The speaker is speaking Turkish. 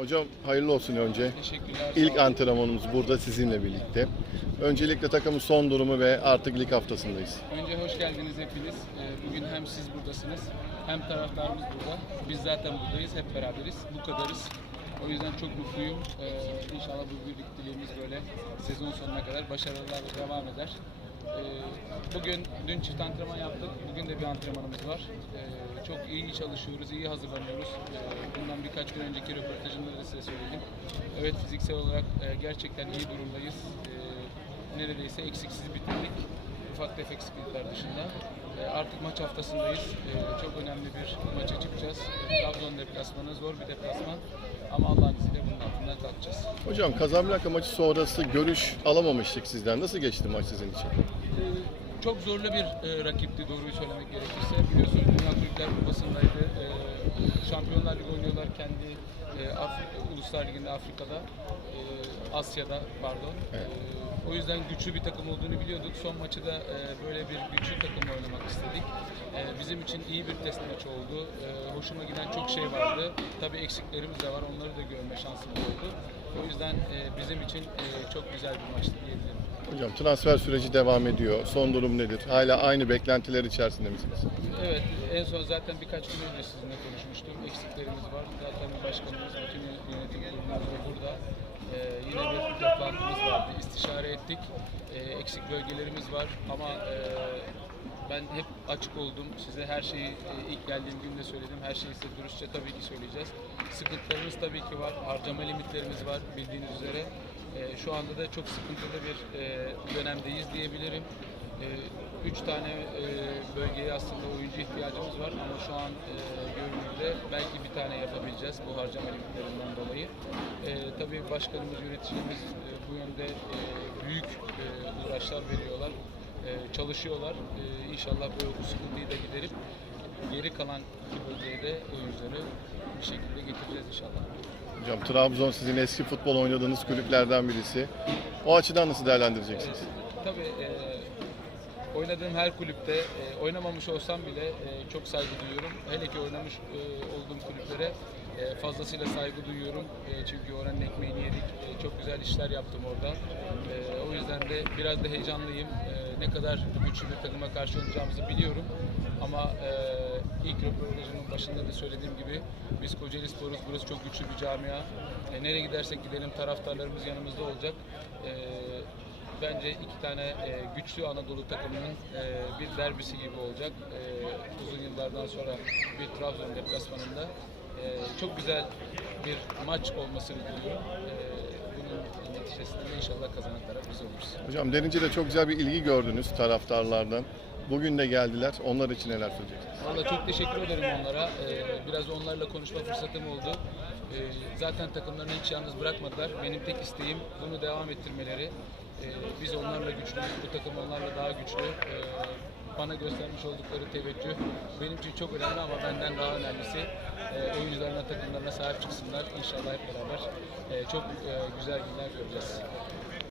Hocam hayırlı olsun önce. Teşekkürler. İlk antrenmanımız burada sizinle birlikte. Öncelikle takımın son durumu ve artık lig haftasındayız. Önce hoş geldiniz hepiniz. Ee, Bugün hem siz buradasınız hem taraftarımız burada. Biz zaten buradayız, hep beraberiz. Bu kadarız. O yüzden çok mutluyum. Ee, İnşallah bu birlikteliğimiz böyle sezon sonuna kadar başarılarla devam eder. Ee, Bugün, dün çift antrenman yaptık. Bugün de bir antrenmanımız var. Ee, Çok iyi çalışıyoruz, iyi hazırlanıyoruz. Ee, Bundan birkaç gün önceki röportajımda da size söyledim. Evet fiziksel olarak e, gerçekten iyi durumdayız. Neredeyse eksiksiz bitirdik ufak tefek sıkıntılar dışında. E, artık maç haftasındayız. E, çok önemli bir maça çıkacağız. E, Trabzon deplasmanı zor bir deplasman. Ama Allah'ın izniyle bunun altından kalkacağız. Hocam Kazanblanka maçı sonrası görüş alamamıştık sizden. Nasıl geçti maç sizin için? Çok zorlu bir e, rakipti doğruyu söylemek gerekirse. Biliyorsunuz Dünya Kulüpler Kupası'ndaydı. E, Şampiyonlar Ligi oynuyorlar kendi e, Afri- Uluslar Ligi'nde Afrika'da, e, Asya'da pardon. Evet. E, o yüzden güçlü bir takım olduğunu biliyorduk. Son maçı da e, böyle bir güçlü takımla oynamak istedik. E, bizim için iyi bir test maçı oldu. E, hoşuma giden çok şey vardı. Tabii eksiklerimiz de var. Onları da görme şansımız oldu. O yüzden e, bizim için e, çok güzel bir maçtı diyebilirim. Hocam transfer süreci devam ediyor. Son durum nedir? Hala aynı beklentiler içerisinde misiniz? Evet, en son zaten birkaç gün önce sizinle konuşmuştum. Eksiklerimiz var. Zaten başkanımız, bütün yönetim kurulumuz da burada. Ee, yine bir toplantımız vardı. İstişare ettik. Ee, eksik bölgelerimiz var ama e, ben hep açık oldum. Size her şeyi e, ilk geldiğim gün de söyledim. Her şeyi size dürüstçe tabii ki söyleyeceğiz. Sıkıntılarımız tabii ki var. Harcama limitlerimiz var bildiğiniz üzere. Ee, şu anda da çok sıkıntılı bir e, dönemdeyiz diyebilirim. Ee, Üç tane e, bölgeye aslında oyuncu ihtiyacımız var ama şu an e, görünürde belki bir tane yapabileceğiz bu harcama limitlerinden dolayı. E, tabii başkanımız, yöneticimiz e, bu yönde e, büyük e, uğraşlar veriyorlar, e, çalışıyorlar. E, inşallah bu sıkıntıyı da giderip geri kalan iki bölgeye de oyuncuları bir şekilde getireceğiz inşallah. Hocam Trabzon sizin eski futbol oynadığınız kulüplerden birisi. O açıdan nasıl değerlendireceksiniz? Tabii e, oynadığım her kulüpte e, oynamamış olsam bile e, çok saygı duyuyorum. Hele ki oynamış e, olduğum kulüplere e, fazlasıyla saygı duyuyorum. E, çünkü oranın ekmeğini yedik. E, çok güzel işler yaptım orada. E, o yüzden de biraz da heyecanlıyım. E, ne kadar güçlü bir takıma karşı oynayacağımızı biliyorum. Ama e, röportajımın başında da söylediğim gibi biz Kocaeli Spor'uz. Burası çok güçlü bir camia. E, nereye gidersek gidelim taraftarlarımız yanımızda olacak. E, bence iki tane e, güçlü Anadolu takımının e, bir derbisi gibi olacak. E, uzun yıllardan sonra bir Trabzon deplasmanında e, çok güzel bir maç olmasını diliyorum. E, bunun neticesinde de inşallah kazanan taraf biz oluruz. Hocam Derince'de çok güzel bir ilgi gördünüz taraftarlardan. Bugün de geldiler. Onlar için neler söyleyeceksiniz? Valla çok teşekkür ederim onlara. Ee, biraz onlarla konuşma fırsatım oldu. Ee, zaten takımlarını hiç yalnız bırakmadılar. Benim tek isteğim bunu devam ettirmeleri. Ee, biz onlarla güçlüyüz, bu takım onlarla daha güçlü. Ee, bana göstermiş oldukları teveccüh benim için çok önemli ama benden daha önemlisi e, oyuncularına, takımlarına sahip çıksınlar. İnşallah hep beraber e, çok e, güzel günler göreceğiz.